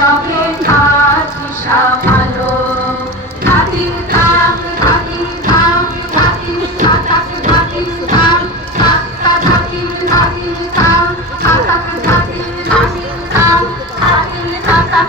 সবে কাজ সামালো ধাতির তাম ধাতির তাম ধাতির তাতাক ধাতির তাম তাত্তা ধাতির ধাতির তাম তাতাক ধাতির ধাতির তাম ধাতির তাতাক